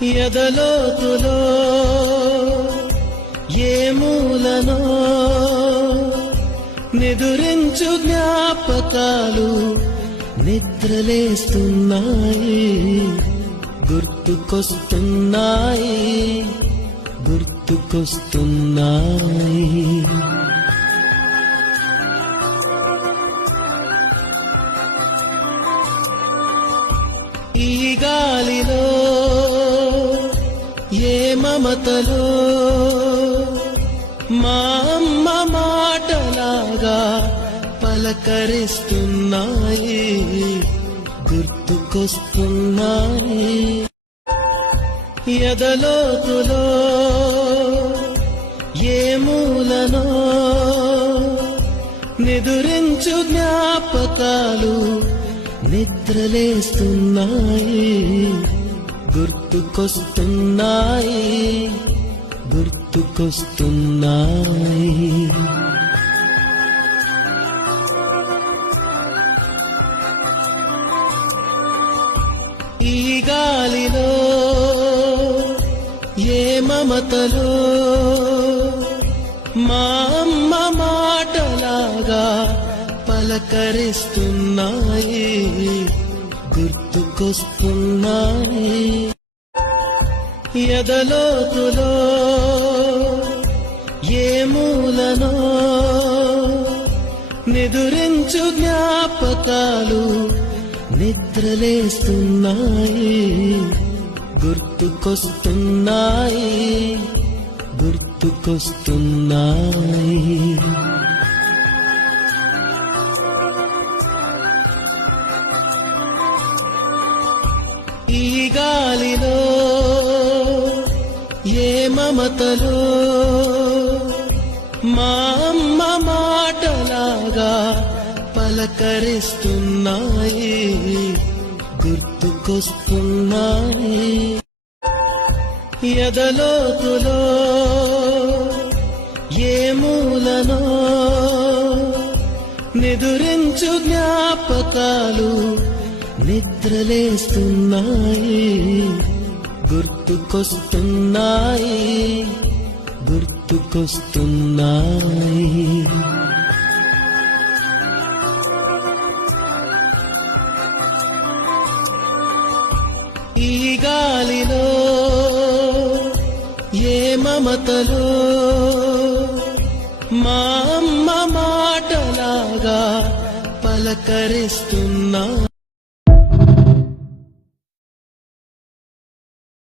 ఎదలోతులో ఏ మూలనో నిదురించు జ్ఞాపకాలు నిద్రలేస్తున్నాయి, గుర్తుకొస్తున్నాయి, గుర్తుకొస్తున్నాయి. ఈ గాలిలో ఏ మమతలో మా అమ్మ మాటలాగా పలకరిస్తున్నాయి, గుర్తుకొస్తున్నాయి. ఎదలోతులో ఏ మూలనో నిదురించు జ్ఞాపకాలు నిద్రలేస్తున్నాయి, గుర్తుకొస్తున్నాయి, గుర్తుకొస్తున్నాయి. ఈ గాలిలో ఏ మమతలో మా అమ్మ మాటలాగా పలకరిస్తున్నాయి, గుర్తుకొస్తున్నాయి. ఎదలోతులో ఏ మూలనో నిదురించు జ్ఞాపకాలు నిద్రలేస్తున్నాయి, గుర్తుకొస్తున్నాయి, గుర్తుకొస్తున్నాయి. ఈ గాలిలో ఏ మమతలో మా అమ్మ మాటలాగా పలకరిస్తున్నాయి, గుర్తుకొస్తున్నాయి. ఎదలోతులో ఏ మూలనో నిదురించు జ్ఞాపకాలు నిద్రలేస్తున్నాయి, గుర్తుకొస్తున్నాయి, గుర్తుకొస్తున్నాయి. ఈ గాలిలో ఏ మమతలో మా అమ్మ మాటలాగా పలకరిస్తున్నా